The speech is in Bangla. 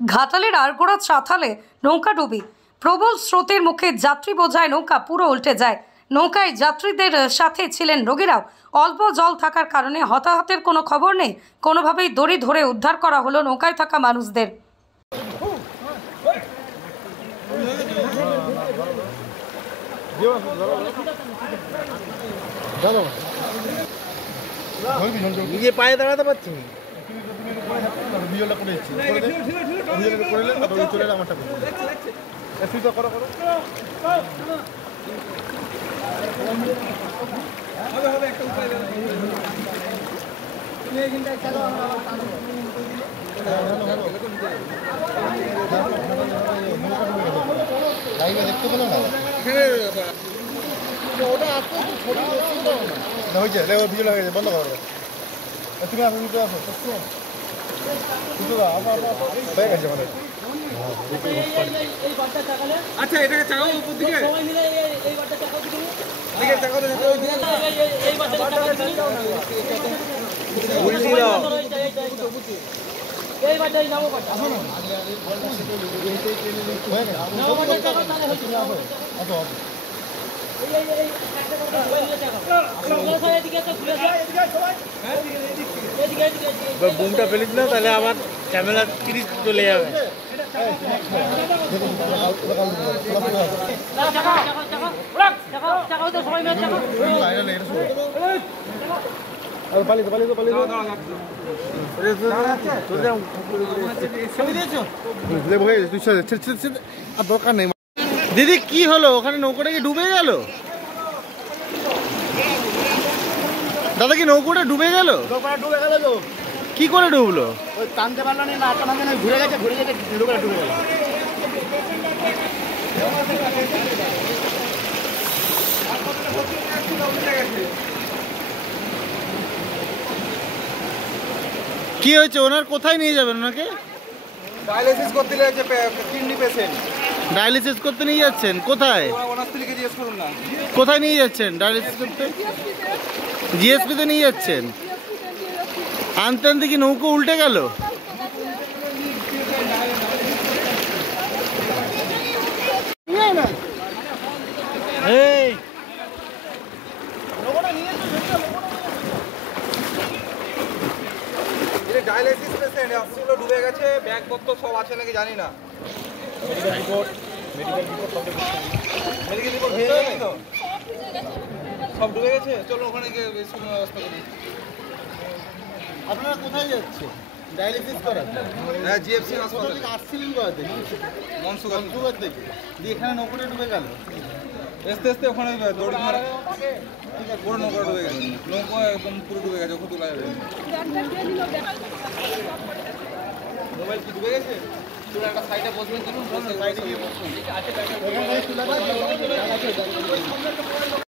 ঘাটালের আরগোড়া চাতালে নৌকাডুবি। প্রবল স্রোতের মুখে যাত্রী বোঝায় নৌকা পুরো উল্টে যায়। নৌকায় যাত্রীদের সাথে ছিলেন রোগীরাও। অল্প জল থাকার কারণে হতাহতের কোনো খবর নেই। কোনোভাবেই দড়ি ধরে উদ্ধার করা হলো নৌকায় থাকা মানুষদের। নিজে পায়ে দাঁড়াতে পারছি না। দেখতে পেলাম না ওটা আসতে হয়েছে ভিডিও লাগাইছে বন্ধ করো। তুমি আসো দুটো আসো দুটো হয়ে গেছে মানে। আচ্ছা এটাকে চাকাও উপর দিকে বুমটা ফেলিস না, তাহলে আবার ক্যামেরা তিরিশ চলে যাবে। দরকার নেই। দিদি কি হলো ওখানে? নৌকাটা কি ডুবে গেল? দাদা কি নৌকাটা ডুবে গেল? ডুবে গেল তো। কি করে ডুবলো? ওই টানতে পারলো না, ঘুরে গেছে নৌকাটা ডুবে গেল। কি হয়েছে ওনার? কোথায় নিয়ে যাবেন ওনাকে? ডায়ালিসিস করতে যাচ্ছে, কিডনি পেশেন্ট। ডায়ালিসিস করতে নিয়ে যাচ্ছেন? কোথায়? কোথায় নিয়ে যাচ্ছেন ডায়ালিসিস করতে? জিএসপিতে নিয়ে যাচ্ছেন? আনতে আনতে কি নৌকো উল্টে গেল? ডায়ালিসিস পেশেন্ট আসলে ডুবে গেছে, ব্যাগপত্র সব আছে নাকি জানি না। মেডিকেল রিপোর্ট ভেঙে গেছে তো, সব ডুবে গেছে। চলো ওখানে গিয়ে কোনো ব্যবস্থা করি। আপনারা কোথায় যাচ্ছেন ডায়ালিসিস করাতে? হ্যাঁ, জিএফসি হাসপাতালে আসছিলেন করাতে। মনসুগার থেকে দিয়ে এখানে নৌকাটা ডুবে গেল। আস্তে আস্তে ওখানে দৌড়ি মারা পুরো নৌকা ডুবে গেছে। নৌকা একদম পুরো ডুবে গেছে, ওখানে তোলা যাবে। মোবাইল কি ডুবে গেছে? একটা সাইডে বসবেন, সাইডে গিয়ে বসবেন।